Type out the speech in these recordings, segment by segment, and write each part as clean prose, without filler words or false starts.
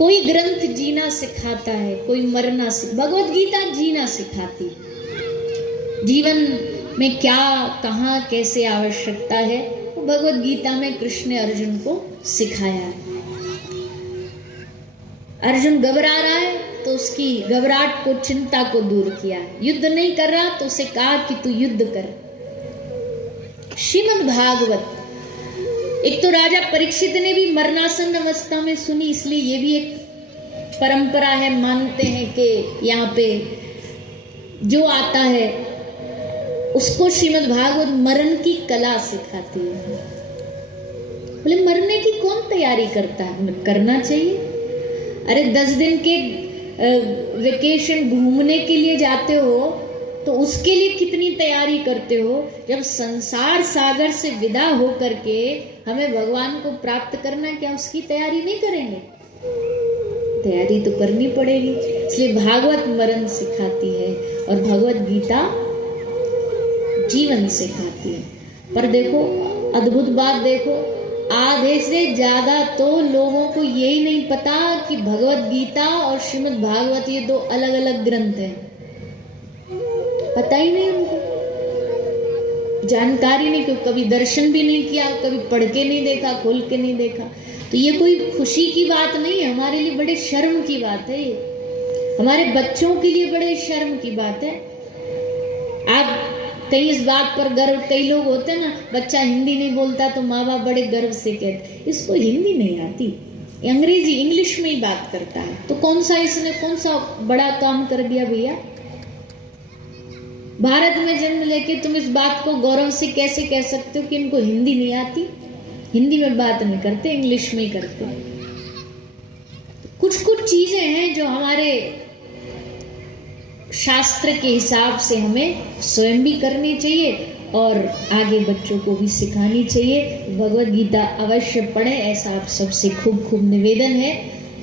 कोई ग्रंथ जीना सिखाता है, कोई मरना भगवत गीता जीना सिखाती है। जीवन में क्या, कहाँ, कैसे आवश्यकता है, वो भगवत गीता में कृष्ण ने अर्जुन को सिखाया है। अर्जुन घबरा रहा है तो उसकी घबराहट को, चिंता को दूर किया। युद्ध नहीं कर रहा तो उसे कहा कि तू युद्ध कर। श्रीमद् भागवत एक तो राजा परीक्षित ने भी मरणासन अवस्था में सुनी, इसलिए ये भी एक परंपरा है, मानते हैं कि यहाँ पे जो आता है उसको श्रीमद् भागवत मरण की कला सिखाती है। बोले मरने की कौन तैयारी करता है? करना चाहिए। अरे 10 दिन के वेकेशन घूमने के लिए जाते हो तो उसके लिए कितनी तैयारी करते हो। जब संसार सागर से विदा हो करके हमें भगवान को प्राप्त करना है, क्या उसकी तैयारी नहीं करेंगे? तैयारी तो करनी पड़ेगी। इसलिए भागवत मरण सिखाती है और भगवत गीता जीवन सिखाती है। पर देखो अद्भुत बात, देखो आधे से ज्यादा तो लोगों को यही नहीं पता कि भगवत गीता और श्रीमद् भागवत ये 2 अलग अलग ग्रंथ हैं। पता ही नहीं उनको, जानकारी नहीं, क्यों कभी दर्शन भी नहीं किया, कभी पढ़ के नहीं देखा, खोल के नहीं देखा। तो ये कोई खुशी की बात नहीं है, हमारे लिए बड़े शर्म की बात है। ये हमारे बच्चों के लिए बड़े शर्म की बात है। आप कई इस बात पर गर्व, कई लोग होते हैं ना, बच्चा हिंदी नहीं बोलता तो माँ बाप बड़े गर्व से कहते इसको हिंदी नहीं आती, अंग्रेजी इंग्लिश में ही बात करता है। तो कौन सा इसने कौन सा बड़ा काम कर दिया भैया? भारत में जन्म लेके तुम इस बात को गौरव से कैसे कह सकते हो कि इनको हिंदी नहीं आती? हिंदी में बात नहीं करते, इंग्लिश में ही करते। कुछ कुछ चीजें हैं जो हमारे शास्त्र के हिसाब से हमें स्वयं भी करनी चाहिए और आगे बच्चों को भी सिखानी चाहिए। भगवत गीता अवश्य पढ़ें, ऐसा आप सबसे खूब खूब निवेदन है।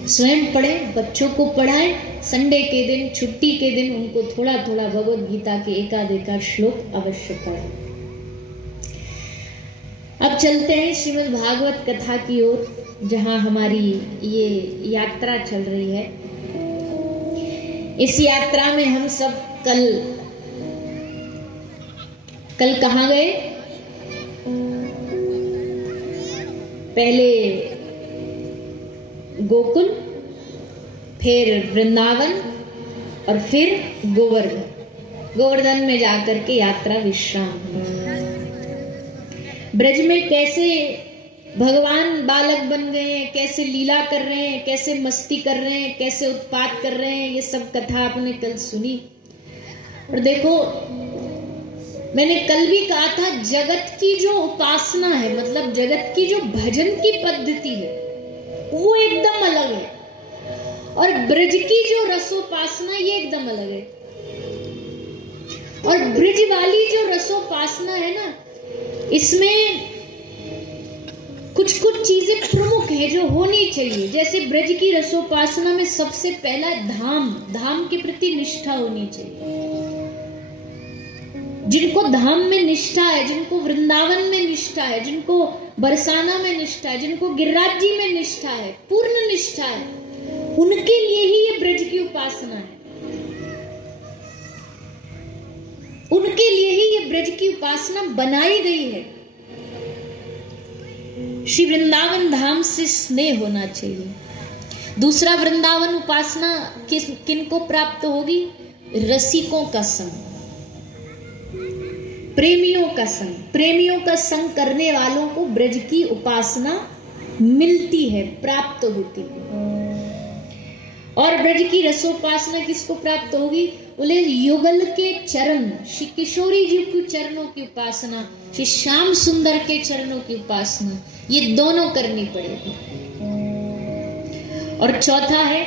स्वयं पढ़ें, बच्चों को पढ़ाएं। संडे के दिन, छुट्टी के दिन उनको थोड़ा थोड़ा भगवत गीता के एकाध श्लोक अवश्य पढ़ें। अब चलते हैं श्रीमद् भागवत कथा की ओर, जहां हमारी ये यात्रा चल रही है। इस यात्रा में हम सब कल कहाँ गए? पहले गोकुल, फिर वृंदावन और फिर गोवर्धन में जाकर के यात्रा विश्राम। ब्रज में कैसे भगवान बालक बन गए हैं, कैसे लीला कर रहे हैं, कैसे मस्ती कर रहे हैं, कैसे उत्पात कर रहे हैं, ये सब कथा आपने कल सुनी। और देखो मैंने कल भी कहा था, जगत की जो उपासना है, मतलब जगत की जो भजन की पद्धति है वो एकदम अलग है, और ब्रज की जो रसोपासना ये एकदम अलग है। और ब्रज वाली जो रसोपासना है ना, इसमें कुछ कुछ चीजें प्रमुख है जो होनी चाहिए। जैसे ब्रज की रसोपासना में सबसे पहला धाम के प्रति निष्ठा होनी चाहिए। जिनको धाम में निष्ठा है, जिनको वृंदावन में निष्ठा है, जिनको बरसाना में निष्ठा है, जिनको गिरिराज जी में निष्ठा है, पूर्ण निष्ठा है, उनके लिए ही ये ब्रज की उपासना है। उनके लिए ही ये ब्रज की उपासना बनाई गई है। श्री वृंदावन धाम से स्नेह होना चाहिए। दूसरा, वृंदावन उपासना किनको प्राप्त होगी? रसिकों का संग, प्रेमियों का संग। प्रेमियों का संग करने वालों को ब्रज की उपासना मिलती है, प्राप्त होती है। और ब्रज की रसोपासना किसको प्राप्त होगी? बोले युगल के चरण, श्री किशोरी जी के चरणों की उपासना, श्री श्याम सुंदर के चरणों की उपासना, ये दोनों करनी पड़ेगी। और चौथा है,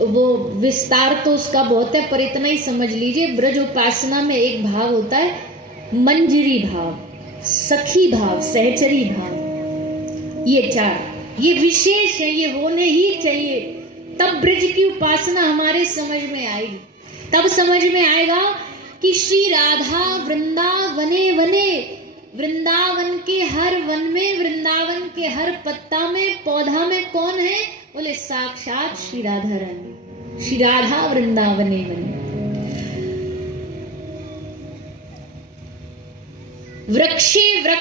वो विस्तार तो उसका बहुत है, पर इतना ही समझ लीजिए, ब्रज उपासना में एक भाव होता है मंजरी भाव, सखी भाव, सहचरी भाव। ये 4 ये विशेष है, ये होने ही चाहिए। तब ब्रज की उपासना हमारे समझ में आएगी। तब समझ में आएगा कि श्री राधा वृंदावने वने, वृंदावन के हर वन में, वृंदावन के हर पत्ता में, पौधा में कौन है? बोले साक्षात श्री राधा रानी, श्री राधा वृंदावने बनी। वृक्षे वृक्ष